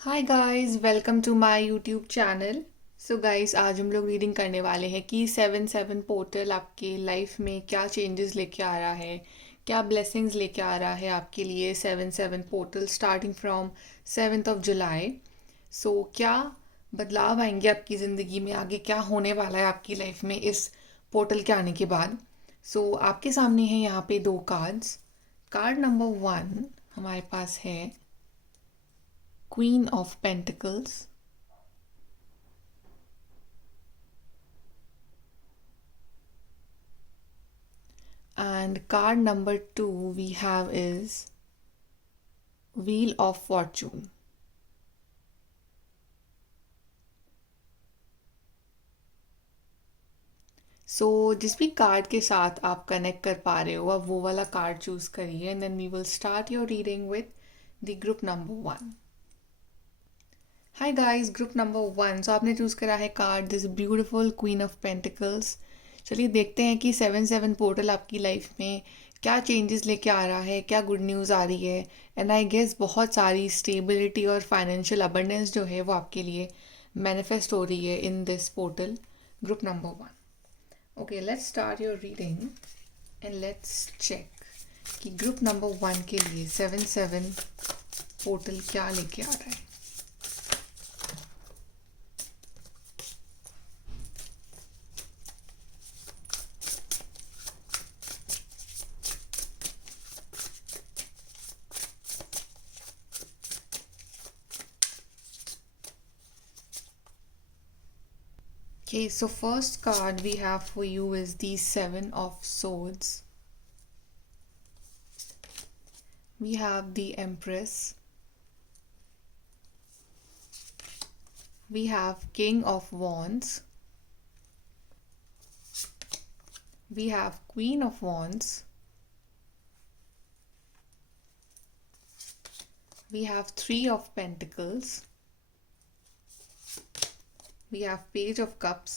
Hi guys, welcome to my YouTube channel. So guys, आज हम लोग रीडिंग करने वाले हैं कि 7/7 पोर्टल आपके लाइफ में क्या चेंजेस लेके आ रहा है, क्या ब्लेसिंग्स लेके आ रहा है आपके लिए। 7/7 पोर्टल स्टार्टिंग फ्रॉम 7 जुलाई। सो क्या बदलाव आएंगे आपकी ज़िंदगी में, आगे क्या होने वाला है आपकी लाइफ में इस पोर्टल के आने के बाद। आपके सामने है यहाँ पे दो कार्ड्स। कार्ड नंबर 1 हमारे पास है queen of pentacles. And card number 2 we have is Wheel of Fortune. जिस भी कार्ड के साथ आप कनेक्ट कर पा रहे हो, आप वो वाला कार्ड चूज करिए and then we will start your reading with the group number 1। Hi guys, group number 1। आपने चूज करा है card this beautiful queen of pentacles. चलिए देखते हैं कि 7/7 पोर्टल आपकी लाइफ में क्या चेंजेस लेके आ रहा है, क्या गुड न्यूज़ आ रही है। एंड आई गेस बहुत सारी स्टेबिलिटी और फाइनेंशियल अबंडेंस जो है वो आपके लिए मैनिफेस्ट हो रही है in this portal, group number 1। Okay, let's start your reading and let's check कि ग्रुप नंबर 1 के लिए 7/7 पोर्टल क्या लेके आ रहा है। Okay, so first card we have for you is the Seven of Swords. We have the Empress. We have King of Wands. We have Queen of Wands. We have Three of Pentacles. We have Page of Cups.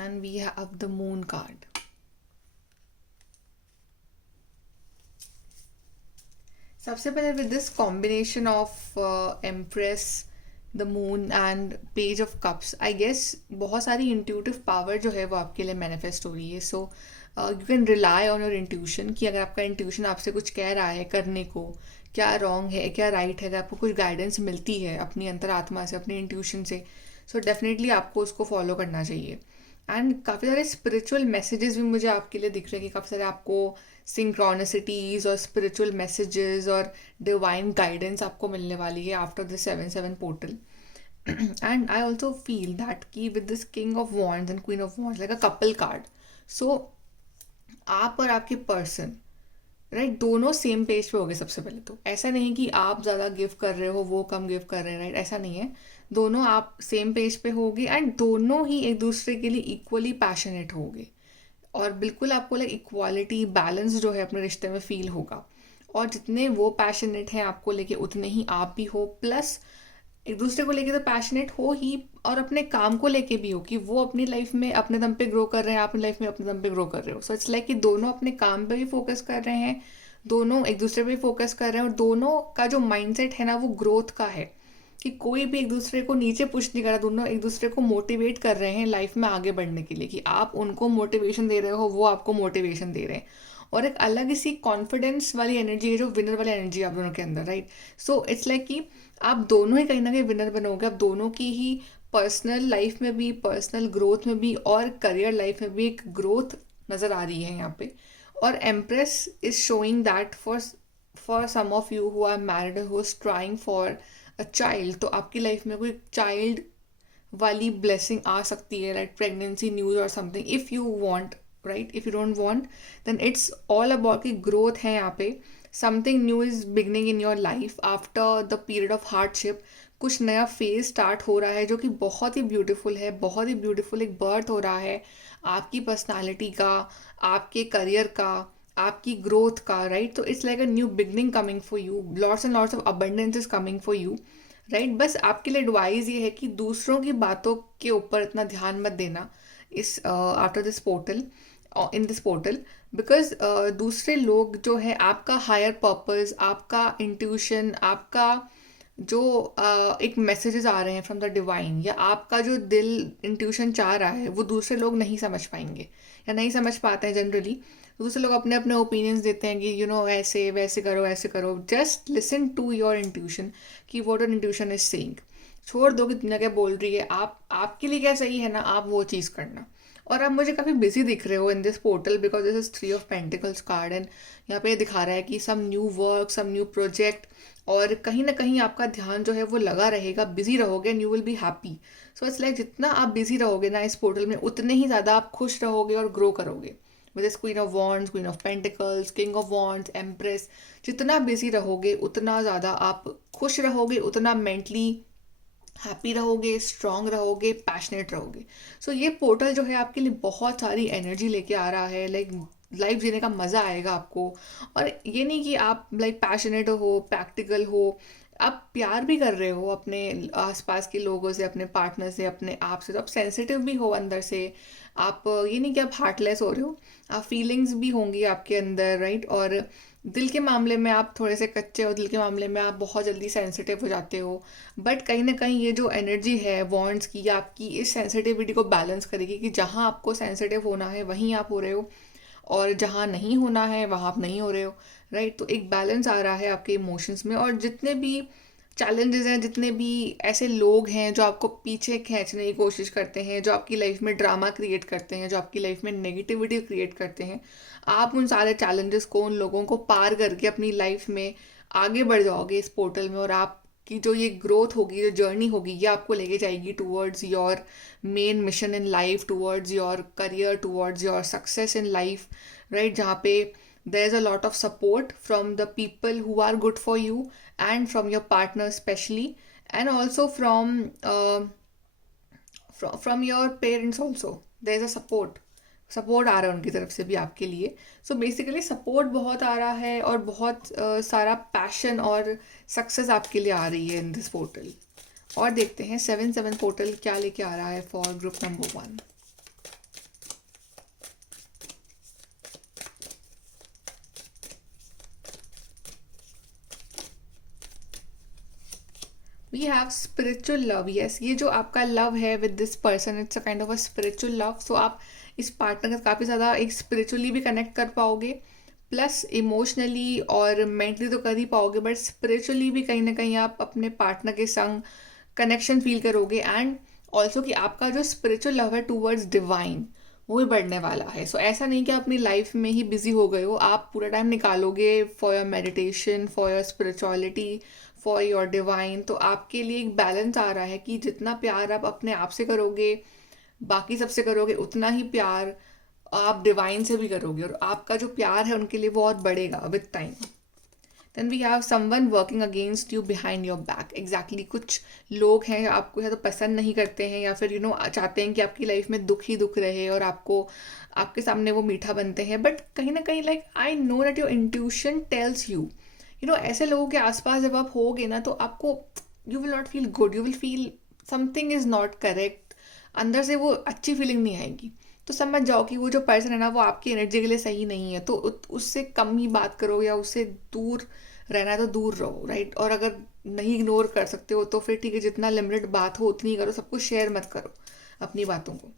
And we have the Moon card. सबसे पहले with this combination of Empress, the Moon and Page of Cups, I guess बहुत सारी intuitive power जो है वो आपके लिए manifest हो रही है। So you can rely on your intuition कि अगर आपका इंट्यूशन आपसे कुछ कह रहा है करने को, क्या रॉन्ग है क्या राइट है, अगर आपको कुछ गाइडेंस मिलती है अपनी अंतरात्मा से, अपने इंट्यूशन से, सो डेफिनेटली आपको उसको फॉलो करना चाहिए। एंड काफ़ी सारे स्पिरिचुअल मैसेजेस भी मुझे आपके लिए दिख रहे हैं कि काफ़ी सारे आपको सिंक्रोनिसिटीज़ और स्पिरिचुअल मैसेजेस और डिवाइन गाइडेंस आपको मिलने वाली है after the 7/7 portal. And I also feel that कि with this King of Wands and Queen of Wands like a couple card. So आप और आपके पर्सन, राइट, दोनों सेम पेज पे हो गए। सबसे पहले तो ऐसा नहीं कि आप ज़्यादा गिव कर रहे हो वो कम गिव कर रहे हैं, राइट, ऐसा नहीं है। दोनों आप सेम पेज पे होगे एंड दोनों ही एक दूसरे के लिए इक्वली पैशनेट होगे। और बिल्कुल आपको लाइक इक्वालिटी बैलेंस जो है अपने रिश्ते में फील होगा। और जितने वो पैशनेट हैं आपको लेके, उतने ही आप भी हो। प्लस एक दूसरे को लेके तो पैशनेट हो ही, और अपने काम को लेके भी हो कि वो अपनी लाइफ में अपने दम पे ग्रो कर रहे हैं, आप अपनी लाइफ में अपने दम पे ग्रो कर रहे हो। सो इट्स लाइक कि दोनों अपने काम पे भी फोकस कर रहे हैं, दोनों एक दूसरे पे फोकस कर रहे हैं, और दोनों का जो माइंडसेट है ना वो ग्रोथ का है कि कोई भी एक दूसरे को नीचे पुश नहीं कर रहा। दोनों एक दूसरे को मोटिवेट कर रहे हैं लाइफ में आगे बढ़ने के लिए, कि आप उनको मोटिवेशन दे रहे हो, वो आपको मोटिवेशन दे रहे हैं। और एक अलग ही सी कॉन्फिडेंस वाली एनर्जी है, जो विनर वाली एनर्जी है आप दोनों के अंदर, राइट। सो इट्स लाइक कि आप दोनों ही कहीं ना कहीं विनर बनोगे। आप दोनों की ही पर्सनल लाइफ में भी, पर्सनल ग्रोथ में भी और करियर लाइफ में भी एक ग्रोथ नज़र आ रही है यहाँ पे। और Empress is showing that for some of you who are married, who is trying for a child, तो आपकी लाइफ में कोई चाइल्ड वाली ब्लेसिंग आ सकती है, लाइक प्रेगनेंसी न्यूज़ और something, if you want, right. If you don't want then it's all about की ग्रोथ है यहाँ पे। Something new is beginning in your life after the period of hardship. कुछ नया फेज स्टार्ट हो रहा है जो कि बहुत ही ब्यूटीफुल है, बहुत ही ब्यूटीफुल एक बर्थ हो रहा है आपकी पर्सनालिटी का, आपके करियर का, आपकी ग्रोथ का, राइट। तो it's like a new beginning coming for you, lots and lots of abundance is coming for you, right. बस आपके लिए एडवाइस ये है कि दूसरों की बातों के ऊपर इतना ध्यान मत देना इस after this portal, in this portal. Because दूसरे लोग जो है आपका हायर पर्पस, आपका इंट्यूशन, आपका जो एक मैसेजेस आ रहे हैं फ्रॉम द डिवाइन, या आपका जो दिल इंट्यूशन चाह रहा है, वो दूसरे लोग नहीं समझ पाएंगे या नहीं समझ पाते हैं जनरली। दूसरे लोग अपने अपने ओपिनियंस देते हैं कि ऐसे वैसे करो ऐसे करो। Just listen to your intuition कि what your intuition is saying. छोड़ दो कि दुनिया क्या बोल रही है, आप आपके लिए क्या सही है ना, आप वो चीज़ करना। और आप मुझे काफ़ी बिजी दिख रहे हो in this portal because this is 3 of pentacles card, and यहाँ पे ये दिखा रहा है कि some new work, some new project, और कहीं ना कहीं आपका ध्यान जो है वो लगा रहेगा, बिजी रहोगे and you will be happy. So it's like जितना आप बिजी रहोगे ना इस पोर्टल में, उतने ही ज़्यादा आप खुश रहोगे और ग्रो करोगे। With this queen of wands, queen of pentacles, king of wands, empress, जितना बिजी रहोगे उतना ज़्यादा आप खुश रहोगे, उतना मेंटली हैप्पी रहोगे, स्ट्रांग रहोगे, पैशनेट रहोगे। सो ये पोर्टल जो है आपके लिए बहुत सारी एनर्जी लेके आ रहा है। लाइक लाइफ जीने का मज़ा आएगा आपको। और ये नहीं कि आप लाइक पैशनेट हो, प्रैक्टिकल हो, आप प्यार भी कर रहे हो अपने आसपास के लोगों से, अपने पार्टनर से, अपने आप से। तो आप सेंसिटिव भी हो अंदर से। आप ये नहीं कि आप हार्टलेस हो रहे हो, आप फीलिंग्स भी होंगी आपके अंदर, राइट। और दिल के मामले में आप थोड़े से कच्चे हो, दिल के मामले में आप बहुत जल्दी सेंसिटिव हो जाते हो। बट कहीं ना कहीं ये जो एनर्जी है वॉन्ड्स की, ये आपकी इस सेंसिटिविटी को बैलेंस करेगी कि जहाँ आपको सेंसिटिव होना है वहीं आप हो रहे हो, और जहाँ नहीं होना है वहाँ आप नहीं हो रहे हो, राइट। तो एक बैलेंस आ रहा है आपके इमोशंस में। और जितने भी चैलेंजेस हैं, जितने भी ऐसे लोग हैं जो आपको पीछे खींचने की कोशिश करते हैं, जो आपकी लाइफ में ड्रामा क्रिएट करते हैं, जो आपकी लाइफ में नेगेटिविटी क्रिएट करते हैं, आप उन सारे चैलेंजेस को, उन लोगों को पार करके अपनी लाइफ में आगे बढ़ जाओगे इस पोर्टल में। और आपकी जो ये ग्रोथ होगी, जो जर्नी होगी, ये आपको लेके जाएगी towards your main mission in life, towards your career, towards your success in life, right. जहाँ पे there is a lot of support from the people who are good for you, and from your partner especially, and also from your parents also there is a support आ रहा है उनकी तरफ से भी आपके लिए। सो बेसिकली सपोर्ट बहुत आ रहा है, और बहुत सारा पैशन और सक्सेस आपके लिए आ रही है इन दिस पोर्टल। और देखते हैं 7-7 पोर्टल क्या लेके आ रहा है for group number 1। We have spiritual love. Yes, ये जो आपका लव है with this person, it's a kind of a spiritual love. So आप इस पार्टनर के काफ़ी ज़्यादा एक स्पिरिचुअली भी कनेक्ट कर पाओगे, प्लस इमोशनली और मेंटली तो कर ही पाओगे, बट स्पिरिचुअली भी कहीं ना कहीं आप अपने पार्टनर के संग कनेक्शन फील करोगे। एंड ऑल्सो कि आपका जो स्पिरिचुअल लव है टूवर्ड्स डिवाइन, वो भी बढ़ने वाला है। सो ऐसा नहीं कि आप अपनी लाइफ में ही बिजी हो गए हो, आप पूरा टाइम निकालोगे for your meditation, for your spirituality, for your divine. तो आपके लिए एक बैलेंस आ रहा है कि जितना प्यार आप अपने आप से करोगे, बाकी सबसे करोगे, उतना ही प्यार आप डिवाइन से भी करोगे, और आपका जो प्यार है उनके लिए वो और बढ़ेगा with time. Then we have someone working against you behind your back. Exactly, कुछ लोग हैं आपको या तो पसंद नहीं करते हैं, या फिर चाहते हैं कि आपकी लाइफ में दुख ही दुख रहे, और आपको आपके सामने वो मीठा बनते हैं। बट कहीं ना कहीं like I know that your intuition tells you, ऐसे लोगों के आसपास जब आप होगे ना, तो आपको you will not feel good, you will feel something is not correct. अंदर से वो अच्छी फीलिंग नहीं आएगी। तो समझ जाओ कि वो जो पर्सन है ना, वो आपकी एनर्जी के लिए सही नहीं है। तो उससे कम ही बात करो, या उससे दूर रहना है तो दूर रहो, राइट। और अगर नहीं इग्नोर कर सकते हो तो फिर ठीक है, जितना लिमिटेड बात हो उतनी करो, सब कुछ शेयर मत करो अपनी बातों को।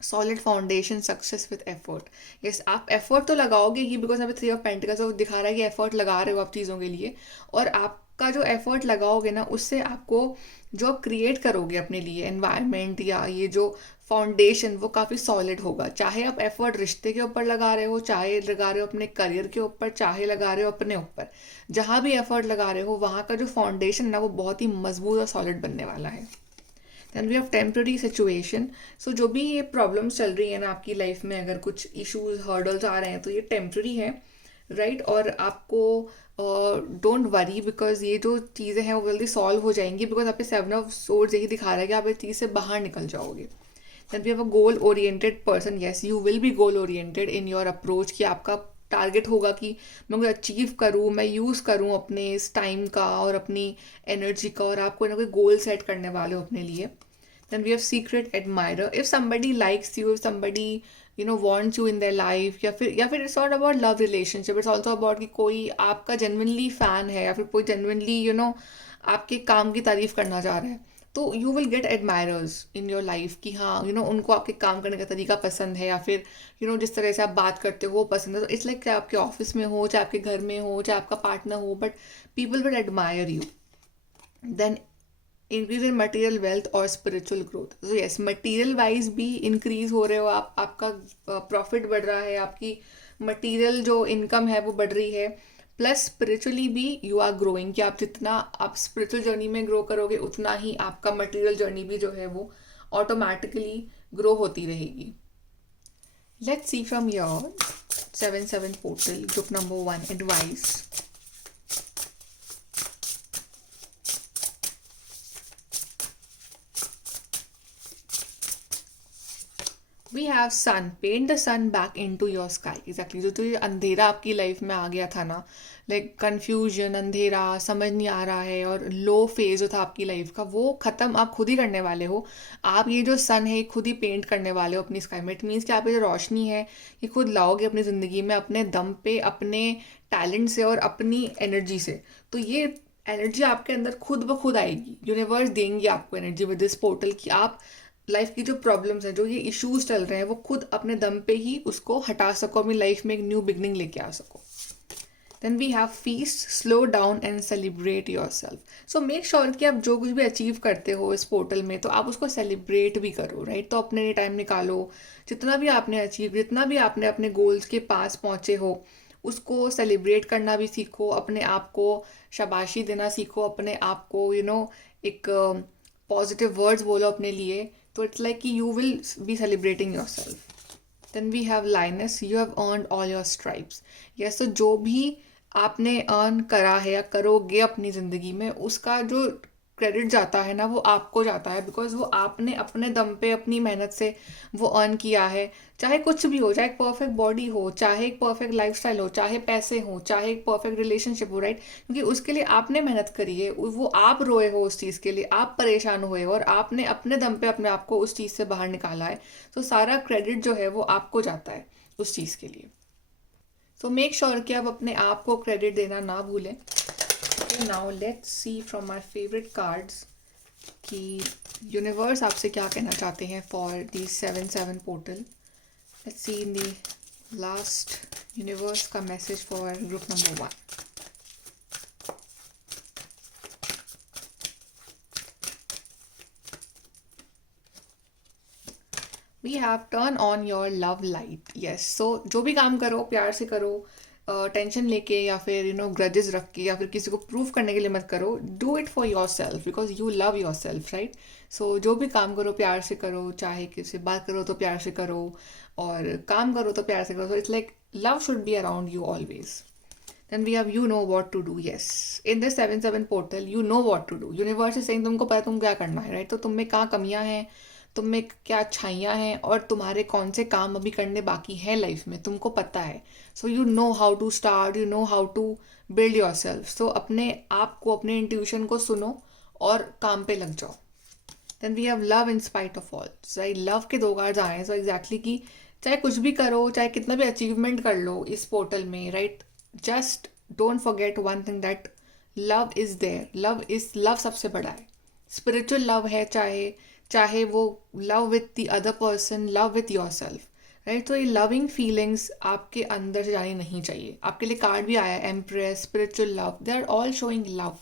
Solid foundation, success with effort. Yes, आप एफर्ट तो लगाओगे ही, बिकॉज अभी 3 ऑफ पेंटिकल्स वो दिखा रहा है कि एफर्ट लगा रहे हो आप चीज़ों के लिए। और आपका जो एफर्ट लगाओगे ना, उससे आपको जो क्रिएट करोगे अपने लिए एनवायरनमेंट, या ये जो फाउंडेशन, वो काफ़ी सॉलिड होगा। चाहे आप एफर्ट रिश्ते के ऊपर लगा रहे हो, चाहे लगा रहे हो अपने करियर के ऊपर, चाहे लगा रहे हो अपने ऊपर, जहाँ भी एफर्ट लगा रहे हो, वहाँ का जो फाउंडेशन है ना, वो बहुत ही मजबूत और सॉलिड बनने वाला है। Then we have temporary situation. So जो भी ये प्रॉब्लम्स चल रही है ना आपकी लाइफ में, अगर कुछ इश्यूज, हर्डल्स आ रहे हैं, तो ये टेम्प्रेरी है, राइट। और आपको डोंट वरी, बिकॉज ये जो चीज़ें हैं वो जल्दी सॉल्व हो जाएंगी, बिकॉज आपके 7 ऑफ सोर्ड्स यही दिखा रहा है कि आप इस चीज़ से बाहर निकल जाओगे। Then we have a goal oriented person. Yes, you will be goal oriented in your approach, कि आपका टारगेट होगा कि मैं कुछ अचीव करूँ, मैं यूज़ करूँ अपने इस टाइम का और अपनी एनर्जी का, और आपको ना कोई गोल सेट करने वाले हो अपने लिए। Then we have secret admirer. If somebody likes you, if somebody wants you in their life, या फिर it's not about love relationship, it's also about कि कोई आपका जेन्युइनली फ़ैन है, या फिर कोई जेन्युइनली आपके काम की तारीफ करना चाह रहा है, तो you will get admirers in your life कि हाँ उनको आपके काम करने का तरीका पसंद है, या फिर जिस तरह से आप बात करते हो वो पसंद है। तो इट्स लाइक चाहे आपके ऑफिस में हो, चाहे आपके घर में हो, चाहे आपका पार्टनर हो, but people will admire you. Then increase in material wealth और स्पिरिचुअल ग्रोथ। तो यस, मटेरियल वाइज भी इंक्रीज हो रहे हो आप, आपका प्रॉफिट बढ़ रहा है, आपकी मटेरियल जो इनकम है वो बढ़ रही है, प्लस स्पिरिचुअली भी यू आर ग्रोइंग, कि आप जितना आप स्पिरिचुअल जर्नी में ग्रो करोगे उतना ही आपका मटेरियल जर्नी भी जो है वो ऑटोमेटिकली ग्रो होती रहेगी। Let's see from your 7-7 portal group number 1 advice. We have sun, paint the sun back in to your sky. Exactly, जो ये अंधेरा आपकी लाइफ में आ गया था ना, लाइक कन्फ्यूजन, अंधेरा, समझ नहीं आ रहा है, और लो फेज जो था आपकी लाइफ का, वो ख़त्म आप खुद ही करने वाले हो। आप ये जो सन है खुद ही पेंट करने वाले हो अपनी स्काई में। इट मीन्स कि आप ये जो रोशनी है ये खुद लाओगे अपनी ज़िंदगी में, अपने दम पे, अपने टैलेंट से और अपनी एनर्जी से। तो ये एनर्जी आपके अंदर खुद ब खुद आएगी, यूनिवर्स देंगी आपको एनर्जी विद दिस पोर्टल, कि आप लाइफ की जो प्रॉब्लम्स हैं, जो ये इश्यूज चल रहे हैं, वो खुद अपने दम पे ही उसको हटा सको, अपनी लाइफ में एक न्यू बिगनिंग लेके आ सको। Then we have feast, slow down and celebrate yourself. So make sure कि आप जो कुछ भी अचीव करते हो इस पोर्टल में, तो आप उसको सेलिब्रेट भी करो, राइट। तो अपने लिए टाइम निकालो, जितना भी आपने अचीव, जितना भी आपने अपने गोल्स के पास पहुँचे हो, उसको सेलिब्रेट करना भी सीखो, अपने आप को शाबाशी देना सीखो, अपने आप को एक पॉजिटिव वर्ड्स बोलो अपने लिए। तो इट्स लाइक कि you will be celebrating yourself. Then we have lions, you have earned all your stripes. Yes, तो जो भी आपने अर्न करा है या करोगे अपनी ज़िंदगी में, उसका जो क्रेडिट जाता है ना वो आपको जाता है, बिकॉज वो आपने अपने दम पे अपनी मेहनत से वो अर्न किया है। चाहे कुछ भी हो, चाहे एक परफेक्ट बॉडी हो, चाहे एक परफेक्ट लाइफस्टाइल हो, चाहे पैसे हो, चाहे एक परफेक्ट रिलेशनशिप हो, राइट। क्योंकि उसके लिए आपने मेहनत करी है, वो आप रोए हो उस चीज़ के लिए, आप परेशान हुए हो, और आपने अपने दम पे अपने आप को उस चीज़ से बाहर निकाला है। तो सारा क्रेडिट जो है वो आपको जाता है उस चीज़ के लिए। सो मेक श्योर कि आप अपने आप को क्रेडिट देना ना भूलें। Now let's see from my favourite cards कि यूनिवर्स आपसे क्या कहना चाहते हैं for the 7-7 portal. Let's see in the last universe का message for group number 1। We have turn on your love light. Yes, so जो भी काम करो प्यार से करो, टेंशन लेके या फिर ग्रजेस रख के या फिर किसी को प्रूव करने के लिए मत करो। Do it for yourself, because you love yourself, right. So जो भी काम करो प्यार से करो, चाहे किसी से बात करो तो प्यार से करो, और काम करो तो प्यार से करो। So it's like love should be around you always. Then we have you know what to do. Yes, in this 7-7 portal you know what to do. Universe is saying तुमको पता है तुम क्या करना है, राइट। तो तुम में कहाँ कमियाँ हैं, तुम में क्या अच्छाइयाँ हैं, और तुम्हारे कौन से काम अभी करने बाकी हैं लाइफ में, तुमको पता है। So you know how to start, you know how to build yourself. So अपने आप को, अपने इंट्यूशन को सुनो और काम पे लग जाओ। Then we have love in spite of all. Right, love के 2 कार्ड्स आए हैं। सो एग्जैक्टली कि चाहे कुछ भी करो, चाहे कितना भी अचीवमेंट कर लो इस पोर्टल में, right, just don't forget one thing, that love is there. Love सबसे बड़ा है। स्पिरिचुअल लव है, चाहे वो love with the other person, love with yourself, right. तो ये लविंग फीलिंग्स आपके अंदर से जानी नहीं चाहिए। आपके लिए कार्ड भी आया है, Empress, spiritual love, they are all showing love,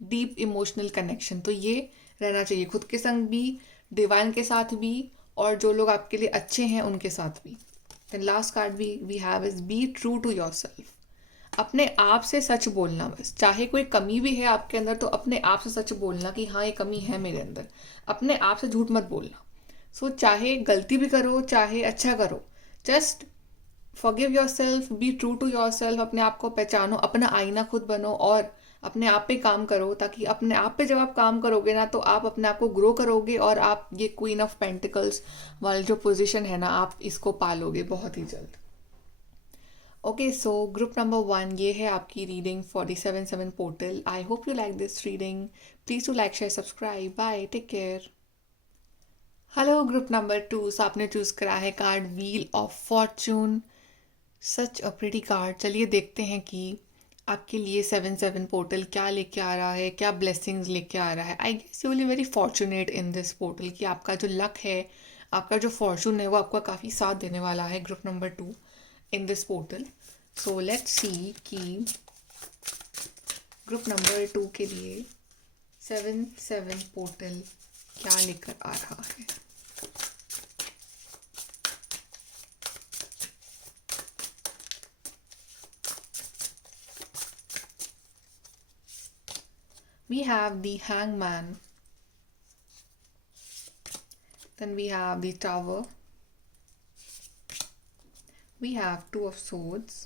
deep emotional connection. तो ये रहना चाहिए खुद के संग भी, डिवाइन के साथ भी, और जो लोग आपके लिए अच्छे हैं उनके साथ भी। And last card we have is be true to yourself. अपने आप से सच बोलना, बस चाहे कोई कमी भी है आपके अंदर तो अपने आप से सच बोलना कि हाँ ये कमी है मेरे अंदर। अपने आप से झूठ मत बोलना। सो चाहे गलती भी करो, चाहे अच्छा करो, just forgive yourself, be true to yourself. अपने आप को पहचानो, अपना आईना खुद बनो, और अपने आप पे काम करो, ताकि अपने आप पे जब आप काम करोगे ना तो आप अपने आप को ग्रो करोगे, और आप ये क्वीन ऑफ पेंटिकल्स वाली जो पोजीशन है ना, आप इसको पालोगे बहुत ही जल्द। ओके, सो ग्रुप नंबर 1 ये है आपकी reading for the 7-7 portal. I hope you like this reading. Please to like, share, subscribe. Bye, take care. Hello group number 2, so आपने चूज करा है card wheel of fortune. Such a pretty card. चलिए देखते हैं कि आपके लिए 7-7 portal क्या लेके आ रहा है, क्या ब्लेसिंग्स लेके आ रहा है। I guess you will be very fortunate in this portal कि आपका जो लक है, आपका जो फॉर्चून है वो आपका काफ़ी साथ देने वाला है group number 2 in this portal. So let's see कि ग्रुप नंबर 2 के लिए 7-7 पोर्टल क्या लेकर आ रहा है। We have the hangman, then we have the tower, we have two of swords,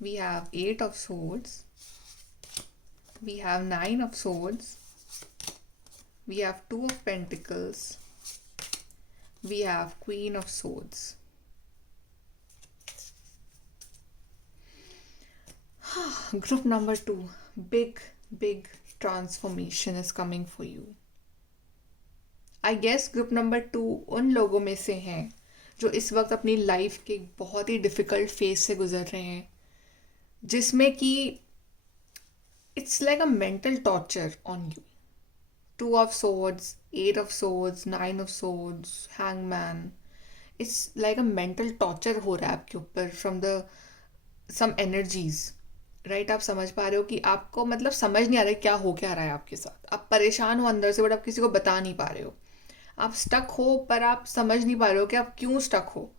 we have 8 of swords, we have 9 of swords, we have 2 of pentacles, we have queen of swords. Group number 2, big transformation is coming for you. I guess group number 2 उन लोगों में से हैं जो इस वक्त अपनी life के एक बहुत ही डिफ़िकल्ट फेज से गुजर रहे हैं, जिसमें कि it's like a mental torture on you. 2 of swords, 8 of swords, 9 of swords, hangman. It's like a mental torture हो रहा है आपके ऊपर from the some energies. Right, आप समझ पा रहे हो कि आपको मतलब समझ नहीं आ रहा है क्या हो क्या रहा है आपके साथ। आप परेशान हो अंदर से, बट आप किसी को बता नहीं पा रहे हो। आप स्टक हो पर आप समझ नहीं पा रहे हो कि आप क्यों स्टक हो।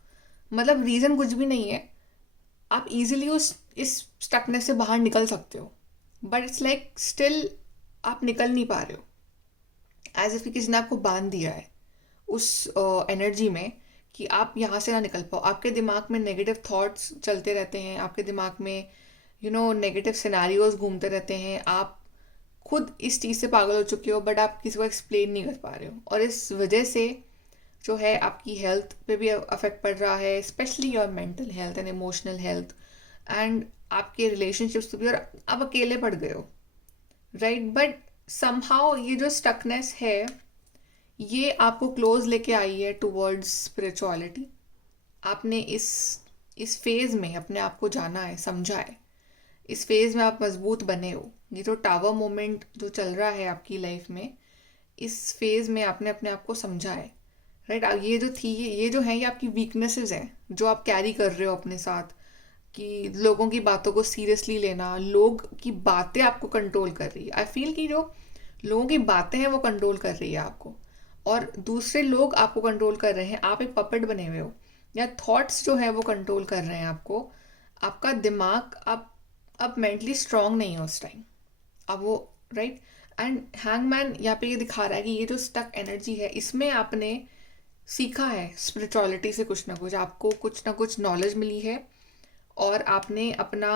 मतलब रीज़न कुछ भी नहीं है, आप इजीली उस इस स्टकनेस से बाहर निकल सकते हो, बट इट्स लाइक स्टिल आप निकल नहीं पा रहे हो। एज इफ किसी ने आपको बांध दिया है उस एनर्जी में कि आप यहाँ से ना निकल पाओ। आपके दिमाग में नेगेटिव थॉट्स चलते रहते हैं, आपके दिमाग में नेगेटिव सिनारियोज घूमते रहते हैं। आप खुद इस चीज़ से पागल हो चुके हो, बट आप किसी को एक्सप्लेन नहीं कर पा रहे हो, और इस वजह से जो है आपकी हेल्थ पे भी अफेक्ट पड़ रहा है, specially your mental health and emotional health, and आपके रिलेशनशिप्स पे भी। और आप अकेले पड़ गए हो, राइट। बट समहाउ ये जो स्टकनेस है ये आपको क्लोज लेके आई है टूवर्ड्स स्पिरिचुअलिटी। आपने इस फेज़ में अपने आप को जाना है, समझा है। इस फेज़ में आप मजबूत बने हो। ये जो टावर मोमेंट जो चल रहा है आपकी लाइफ में, इस फेज़ में आपने अपने आप को समझा है, राइट। ये जो थी, ये जो है, ये आपकी वीकनेसेस हैं जो आप कैरी कर रहे हो अपने साथ। कि लोगों की बातों को सीरियसली लेना, लोग की बातें आपको कंट्रोल कर रही है। आई फील कि जो लोगों की बातें हैं वो कंट्रोल कर रही है आपको, और दूसरे लोग आपको कंट्रोल कर रहे हैं। आप एक पपेट बने हुए हो, या थॉट्स जो है वो कंट्रोल कर रहे हैं आपको। आपका दिमाग आप मेंटली स्ट्रांग नहीं हो उस टाइम, अब वो, राइट। एंड हैंगमैन यहाँ पे ये दिखा रहा है कि ये जो स्टक एनर्जी है, इसमें आपने सीखा है स्पिरिचुअलिटी से कुछ ना कुछ, आपको कुछ ना कुछ नॉलेज मिली है, और आपने अपना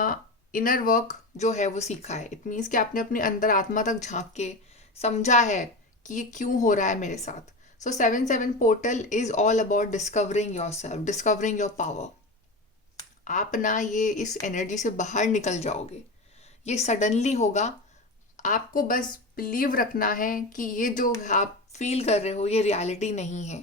इनर वर्क जो है वो सीखा है। इट मीन्स कि आपने अपने अंदर आत्मा तक झांक के समझा है कि ये क्यों हो रहा है मेरे साथ। सो 7-7 portal is all about discovering your self, discovering your power. आप ना ये इस एनर्जी से बाहर निकल जाओगे, ये सडनली होगा। आपको बस बिलीव रखना है कि ये जो आप फील कर रहे हो ये रियलिटी नहीं है,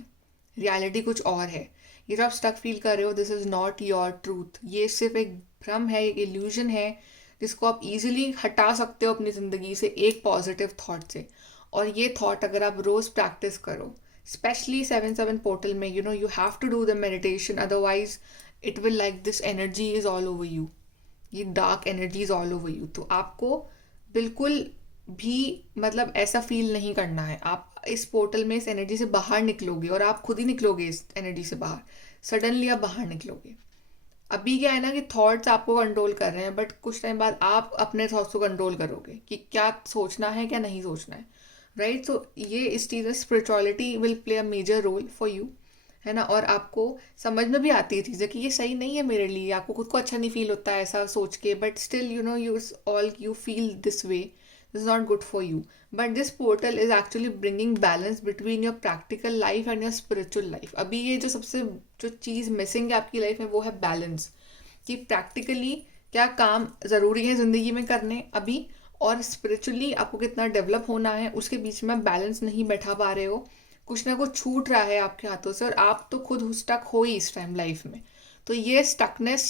रियलिटी कुछ और है। ये जो आप स्टक फील कर रहे हो, this is not your truth. ये सिर्फ एक भ्रम है, एक इल्यूजन है, जिसको आप इजीली हटा सकते हो अपनी ज़िंदगी से एक पॉजिटिव थॉट से। और ये थॉट अगर आप रोज़ प्रैक्टिस करो, स्पेशली 7-7 पोर्टल में, you have to do the meditation, otherwise it will like this energy is all over you, ये dark energy is all over you. तो आपको बिल्कुल भी मतलब ऐसा फील नहीं करना है। आप इस पोर्टल में इस एनर्जी से बाहर निकलोगे, और आप खुद ही निकलोगे इस एनर्जी से बाहर। सडनली आप बाहर निकलोगे। अभी क्या है ना कि थॉट्स आपको कंट्रोल कर रहे हैं, बट कुछ टाइम बाद आप अपने थॉट्स को कंट्रोल करोगे कि क्या सोचना है क्या नहीं सोचना है, राइट। सो ये इस चीज़ में spirituality will play a major role for you, है ना। और आपको समझ में भी आती है चीज़ें कि ये सही नहीं है मेरे लिए। आपको खुद को अच्छा नहीं फील होता है ऐसा सोच के, but still you feel this way, this is not good for you. But this portal is actually bringing balance between your practical life and your spiritual life. अभी ये जो सबसे जो चीज़ मिसिंग है आपकी लाइफ में वो है बैलेंस, कि प्रैक्टिकली क्या काम ज़रूरी है ज़िंदगी में करने अभी, और स्पिरिचुअली आपको कितना डेवलप होना है, उसके बीच में बैलेंस नहीं बैठा पा रहे हो। कुछ ना कुछ छूट रहा है आपके हाथों से और आप तो खुद स्टक हो ही इस टाइम लाइफ में। तो ये स्टकनेस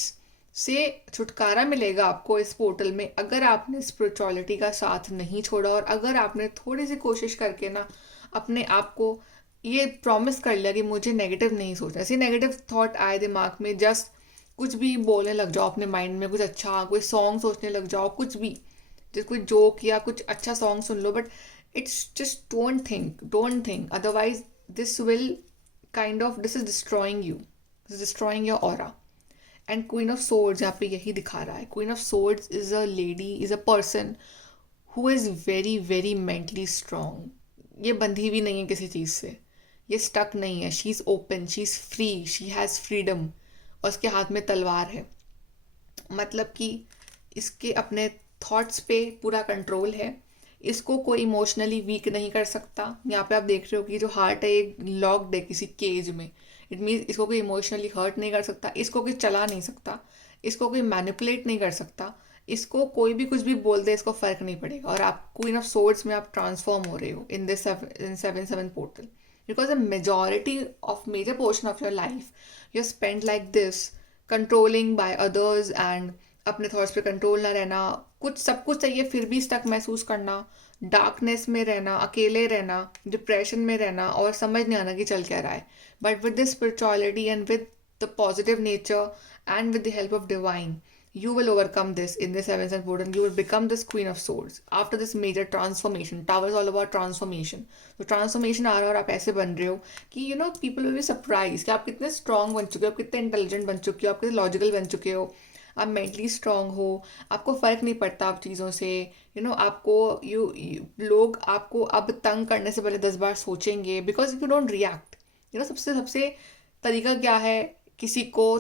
से छुटकारा मिलेगा आपको इस पोर्टल में अगर आपने स्पिरिचुअलिटी का साथ नहीं छोड़ा और अगर आपने थोड़ी सी कोशिश करके ना अपने आप को ये प्रॉमिस कर लिया कि मुझे नेगेटिव नहीं सोचना। ऐसे नेगेटिव थॉट आए दिमाग में, जस्ट कुछ भी बोलने लग जाओ अपने माइंड में, कुछ अच्छा कोई सॉन्ग सोचने लग जाओ, कुछ भी, जैसे कोई जोक या कुछ अच्छा song soon low, but it's just don't think otherwise this will kind of, this is destroying you, this is destroying your aura. And queen of swords यहाँ पे यही दिखा रहा है। queen of swords is a lady, is a person who is very very mentally strong। ये बंधी हुई नहीं है किसी चीज़ से, ये स्टक नहीं है, she is open, she is free, she has freedom, और उसके हाथ में तलवार है। मतलब कि इसके अपने थॉट्स पे पूरा कंट्रोल है, इसको कोई इमोशनली वीक नहीं कर सकता। यहाँ पे आप देख रहे हो कि जो हार्ट है एक लॉक्ड है किसी केज में, इट मीन्स इसको कोई इमोशनली हर्ट नहीं कर सकता, इसको कोई चला नहीं सकता, इसको कोई मैनिपुलेट नहीं कर सकता, इसको कोई भी कुछ भी बोल दे इसको फ़र्क नहीं पड़ेगा। और आप क्वीन ऑफ सोर्ड्स में आप ट्रांसफॉर्म हो रहे हो in this in 7/7 portal, because a majority of major portion of your life you spend like this, controlling by others and अपने थॉट्स पे कंट्रोल ना रहना, कुछ सब कुछ चाहिए फिर भी स्टक महसूस करना, डार्कनेस में रहना, अकेले रहना, डिप्रेशन में रहना और समझ नहीं आना कि चल क्या रहा है। But with this spirituality and with the positive nature and with the help of divine, you will overcome this in the 7th portal and you will become this queen of swords after this major transformation. Tower is all about transformation. तो transformation आ रहा है और आप ऐसे बन रहे हो कि you know people will be surprise कि आप कितने स्ट्रांग बन चुके हो, आप कितने इंटेलिजेंट बन चुके हो, आप कितने लॉजिकल बन चुके हो, आप मेंटली स्ट्रांग हो, आपको फ़र्क नहीं पड़ता आप चीज़ों से, यू नो आपको लोग आपको अब तंग करने से पहले 10 बार सोचेंगे because you don't react. You know सबसे सबसे तरीका क्या है किसी को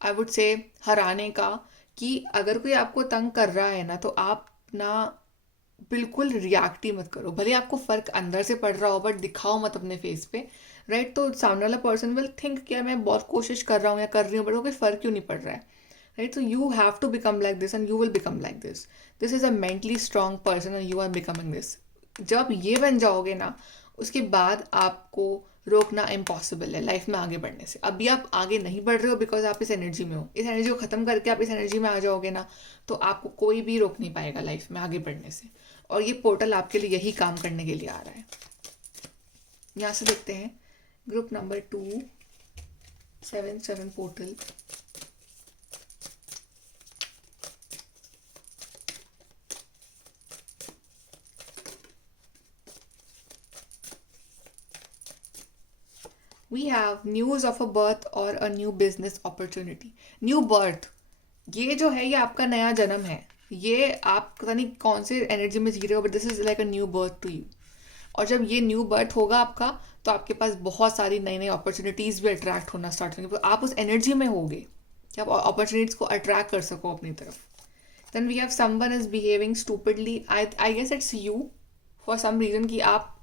आई वुड से हराने का, कि अगर कोई आपको तंग कर रहा है ना तो आप ना बिल्कुल रिएक्ट ही मत करो, भले आपको फ़र्क अंदर से पड़ रहा हो बट दिखाओ मत अपने फेस पे, राइट। तो सामने वाला पर्सन विल थिंक कि यार मैं बहुत कोशिश कर रहा हूँ या कर रही हूँ बट वो कोई फ़र्क क्यों नहीं पड़ रहा है, राइट। तो you have to become like this and you will become like this. This is a mentally strong person and you are becoming this. जब ये बन जाओगे ना उसके बाद आपको रोकना इम्पॉसिबल है लाइफ में आगे बढ़ने से। अभी आप आगे नहीं बढ़ रहे हो बिकॉज आप इस एनर्जी में हो, इस एनर्जी को ख़त्म करके आप इस एनर्जी में आ जाओगे ना तो आपको कोई भी रोक नहीं पाएगा लाइफ में आगे बढ़ने से। और ये पोर्टल आपके लिए यही काम करने के लिए आ रहा है। यहाँ से देखते हैं group number 2 7/7 portal. We have news of a birth or a new business opportunity. New birth, ये जो है ये आपका नया जन्म है, ये आप पता नहीं कौन से एनर्जी में जी रहे हो but this is like a new birth to you. और जब ये न्यू बर्थ होगा आपका तो आपके पास बहुत सारी नई नई अपॉर्चुनिटीज़ भी अट्रैक्ट होना स्टार्ट होंगे, आप उस एनर्जी में होगे कि आप अपॉर्चुनिटीज़ को अट्रैक्ट कर सको अपनी तरफ। Then we have someone is behaving stupidly, I guess it's you for some reason कि आप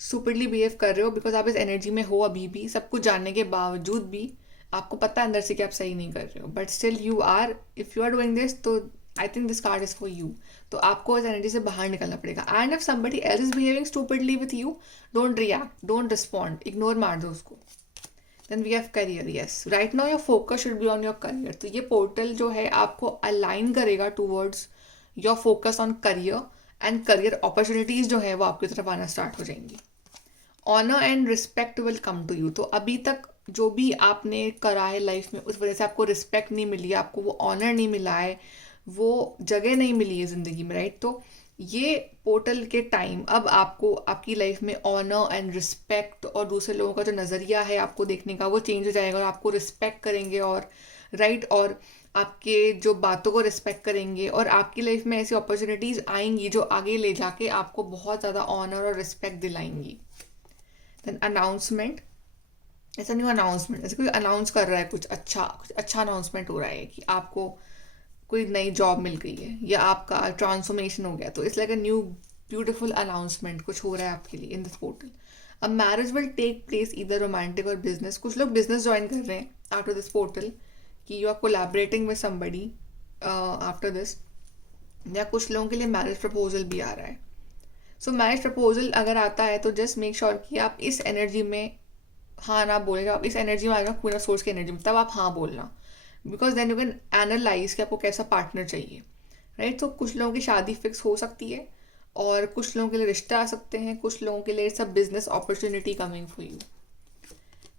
सुपरली बिहेव कर रहे हो बिकॉज आप इस एनर्जी में हो अभी भी, सब कुछ जानने के बावजूद भी आपको पता है अंदर से कि आप सही नहीं कर रहे हो but still you are, if you are doing this तो I think this card is for you. तो आपको इस एनर्जी से बाहर निकलना पड़ेगा। And if somebody else is behaving stupidly with you, don't react, don't respond, ignore मार दो उसको। Then we have career, yes right now your focus should be on your career. तो ये पोर्टल जो है आपको अलाइन करेगा towards your focus on career and career opportunities जो है वो आपकी तरफ आना स्टार्ट हो जाएंगी। Honour and respect will come to you. तो अभी तक जो भी आपने करा है लाइफ में उस वजह से आपको रिस्पेक्ट नहीं मिली है, आपको वो ऑनर नहीं मिला है, वो जगह नहीं मिली है ज़िंदगी में, राइट। तो ये पोर्टल के टाइम अब आपको आपकी लाइफ में ऑनर एंड रिस्पेक्ट और दूसरे लोगों का जो नज़रिया है आपको देखने का वो चेंज हो जाएगा और आपको रिस्पेक्ट करेंगे और राइट और आपके जो बातों को रिस्पेक्ट करेंगे और आपकी लाइफ में ऐसी अपॉर्चुनिटीज़ आएंगी जो आगे ले जाके आपको बहुत ज़्यादा ऑनर और रिस्पेक्ट दिलाएंगी। देन अनाउंसमेंट, ऐसा नहीं अनाउंसमेंट ऐसे कोई अनाउंस कर रहा है कुछ अच्छा अनाउंसमेंट हो रहा है कि आपको कोई नई जॉब मिल गई है या आपका ट्रांसफॉर्मेशन हो गया, तो it's like a new beautiful announcement कुछ हो रहा है आपके लिए in this portal. A marriage will take place इधर रोमांटिक और बिजनेस, कुछ लोग बिजनेस ज्वाइन कर रहे हैं आफ्टर दिस पोर्टल कि you are collaborating with somebody after this, या कुछ लोगों के लिए मैरिज प्रपोजल भी आ रहा है। सो मैरिज प्रपोजल अगर आता है तो जस्ट मेक श्योर कि आप इस एनर्जी में हाँ ना बोलेगा, आप इस एनर्जी में आ जाओ, क्वीन ऑफ सोर्स की एनर्जी में, तब आप हाँ बोलना, because then you can analyse कि आपको कैसा पार्टनर चाहिए, राइट। तो कुछ लोगों की शादी फिक्स हो सकती है, और कुछ लोगों के लिए रिश्ते आ सकते हैं, कुछ लोगों के लिए it's a business opportunity coming for you.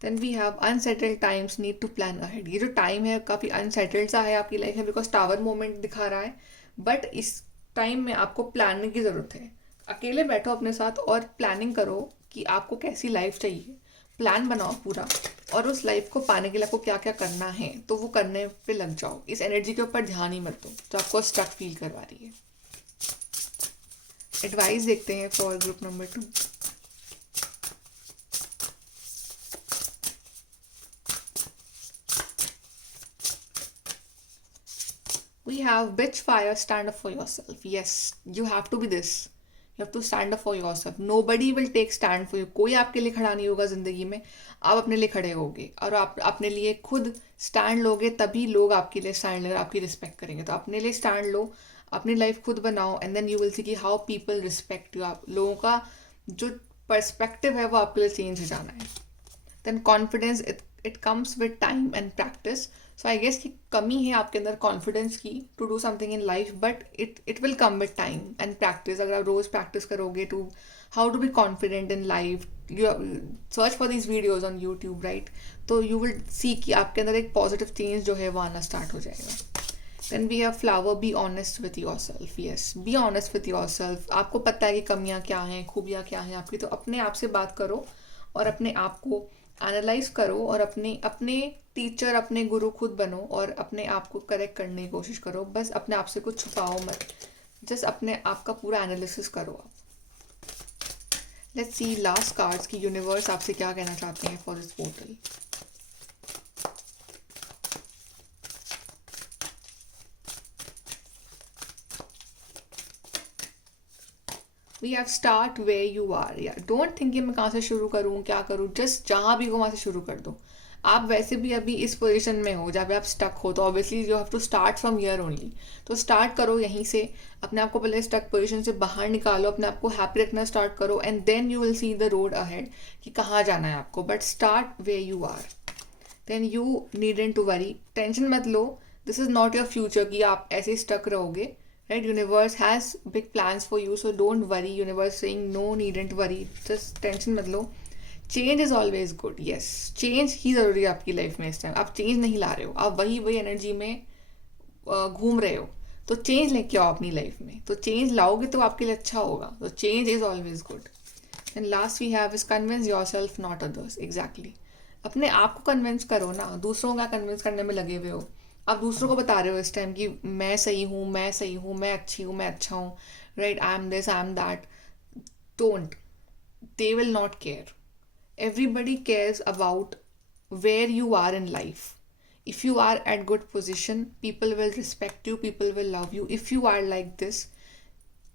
Then we have unsettled times, need to plan ahead. ये जो टाइम है काफ़ी अनसेटल्ड सा है आपकी लाइफ में, बिकॉज टावर मोमेंट दिखा रहा है, बट इस टाइम में आपको प्लानिंग की ज़रूरत है। अकेले बैठो अपने साथ और प्लानिंग करो कि आपको कैसी लाइफ चाहिए, प्लान बनाओ पूरा, और उस लाइफ को पाने के लिए आपको क्या क्या करना है तो वो करने पे लग जाओ। इस एनर्जी के ऊपर ध्यान ही मत दो जो आपको स्टक फील करवा रही है। एडवाइस देखते हैं for group number 2। We have bitch fire, stand up for yourself. Yes, you have to be this. You have to stand up for yourself. Nobody will take stand for you. कोई आपके लिए खड़ा नहीं होगा ज़िंदगी में, आप अपने लिए खड़े होगे, और आप अपने लिए खुद स्टैंड लोगे तभी लोग आपके लिए स्टैंड लेकर आपकी रिस्पेक्ट करेंगे। तो अपने लिए स्टैंड लो, अपनी लाइफ खुद बनाओ, and then you will see कि हाउ पीपल रिस्पेक्ट यू। आप लोगों का जो पर्सपेक्टिव है वो आपके लिए चेंज हो जाना है। Then confidence, it comes with time and practice. So I guess कि कमी है आपके अंदर कॉन्फिडेंस की to do something in life, but it will come with time and practice. अगर आप रोज़ प्रैक्टिस करोगे to how to be confident in life, you search for this videos on YouTube, right, तो यू विल सी कि आपके अंदर एक positive change जो है वो आना स्टार्ट हो जाएगा। Then we have flower, be honest with yourself. Yes, be honest with yourself. आपको पता है कि कमियाँ क्या हैं, खूबियाँ क्या हैं आपकी, तो अपने आप से बात करो और अपने आप को एनालाइज करो, और अपने अपने टीचर, अपने गुरु खुद बनो, और अपने आप को करेक्ट करने की कोशिश करो। बस अपने आप से कुछ छुपाओ मत, जस्ट अपने आप का पूरा एनालिसिस करो आप। लेट्स सी लास्ट कार्ड्स की यूनिवर्स आपसे क्या कहना चाहते हैं for this portal. We have start way you are. या डोंट थिंक कि मैं कहाँ से शुरू करूँ, क्या करूँ, जस्ट जहाँ भी हो वहाँ से शुरू कर दो। आप वैसे भी अभी इस पोजीशन में हो जहाँ पे आप स्टक हो, तो obviously you have to start from here only. तो स्टार्ट करो यहीं से, अपने आप को पहले स्टक पोजीशन से बाहर निकालो, अपने आप को हैप्पी रखना स्टार्ट करो, and then you will see the road ahead कि कहाँ जाना है आपको। But start way you are, then you needn't to worry. Tension मत लो, this is not your future कि आप ऐसे स्टक रहोगे, right? Universe has big plans for you, so don't worry. Universe saying no, needn't worry, just tension मत लो। Change is always good. Yes, change ही ज़रूरी है आपकी लाइफ में। इस टाइम आप चेंज नहीं ला रहे हो, आप वही वही एनर्जी में घूम रहे हो, तो चेंज लेके आओ अपनी लाइफ में। तो चेंज लाओगे तो आपके लिए अच्छा होगा, तो change is always good. And last we have is convince yourself not others. Exactly, अपने आप को कन्विंस करो ना, दूसरों का कन्विंस करने में लगे हुए हो। आप दूसरों को बता रहे हो इस टाइम कि मैं सही हूँ, मैं सही हूँ, मैं अच्छी हूँ, मैं अच्छा हूँ, right, I am this, I am that. Don't, they will not care. Everybody cares about where you are in life. If you are at good position, people will respect you, people will love you. If you are like this,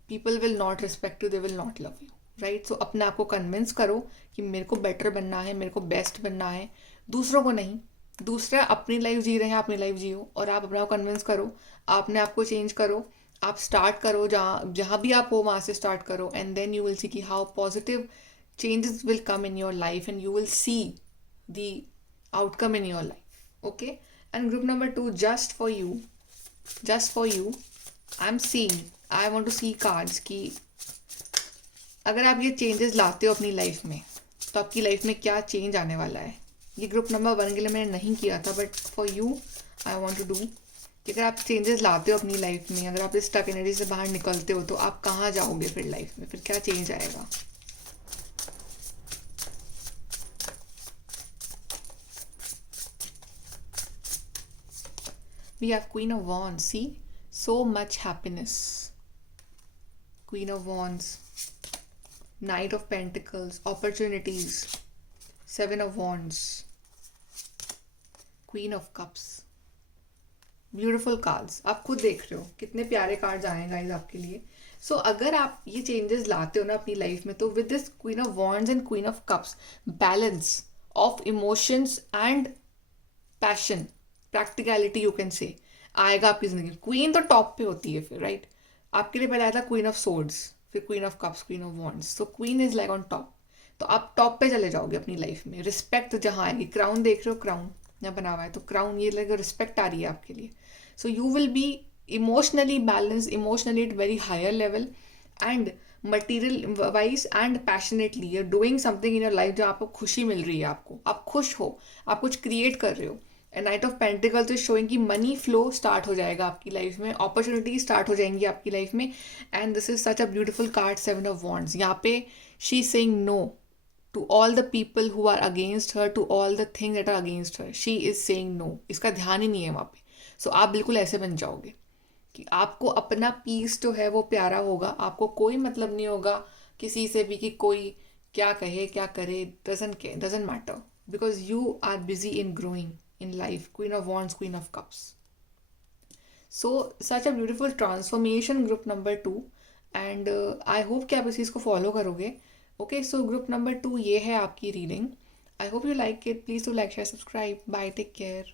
people will not respect you, they will not love you, right? So अपने आप को convince करो कि मेरे को better बनना है, मेरे को बेस्ट बनना है, दूसरों को नहीं। दूसरे अपनी लाइफ जी रहे हैं, अपनी लाइफ जियो, और आप अपने आप को कन्विंस करो, अपने आप को चेंज करो। आप स्टार्ट करो जहाँ जहाँ भी आप हो वहाँ से स्टार्ट करो, and then you will see कि how positive changes will come in your life and you will see the outcome in your life. Okay, and group number 2, just for you, I'm seeing, I want to see cards कि अगर आप ये changes लाते हो अपनी life में तो आपकी life में क्या चेंज आने वाला है। ये ग्रुप नंबर 1 के लिए मैंने नहीं किया था, but for you I want to do कि अगर आप चेंजेस लाते हो अपनी लाइफ में, अगर आप इस स्टक एनर्जी से बाहर निकलते हो, तो आप कहाँ जाओगे फिर लाइफ में, फिर क्या चेंज आएगा। We have Queen of Wands. See, so much happiness. Queen of Wands, Knight of Pentacles, opportunities, Seven of Wands, Queen of Cups. Beautiful cards, आप खुद देख रहे हो कितने प्यारे कार्ड्स आए गाइस आपके लिए। सो अगर आप ये चेंजेस लाते हो ना अपनी लाइफ में, तो with this queen of Wands and Queen of cups, balance of emotions and passion, practicality you can say आएगा आपकी जिंदगी। क्वीन तो टॉप पे होती है फिर, राइट। आपके लिए पहले आया था क्वीन ऑफ सोर्ड्स, फिर Queen of Cups, Queen of Wands. तो queen is like on top, तो आप टॉप पे चले जाओगे अपनी लाइफ में। रिस्पेक्ट जहाँ आएगी, क्राउन देख रहे हो, क्राउन यहाँ बना हुआ है, तो क्राउन ये लाइक रिस्पेक्ट आ रही है आपके लिए। So you will be emotionally balance, emotionally at very higher level, and material wise and passionately you're doing something in your life जो आपको खुशी मिल रही है, आपको, आप खुश हो, आप कुछ क्रिएट कर रहे हो। And night of pentacles is showing कि मनी फ्लो स्टार्ट हो जाएगा आपकी लाइफ में, अपॉर्चुनिटी स्टार्ट हो जाएंगी आपकी लाइफ में। And this is such a beautiful card, seven of wands. यहाँ पे she is saying no to all the people who are against her, to all the thing that are against her, she is saying no. इसका ध्यान ही नहीं है वहाँ पे। सो आप बिल्कुल ऐसे बन जाओगे कि आपको अपना पीस जो है वो प्यारा होगा, आपको कोई मतलब नहीं होगा किसी से भी कि कोई क्या कहे क्या करे, doesn't matter, because you are busy in growing in life. Queen of wands, queen of cups. So such a beautiful transformation group number 2, and I hope कि आप इस चीज़ को फॉलो करोगे। ओके, सो ग्रुप नंबर 2 ये है आपकी reading. I hope you like it. Please to like, share, subscribe. Bye, take care.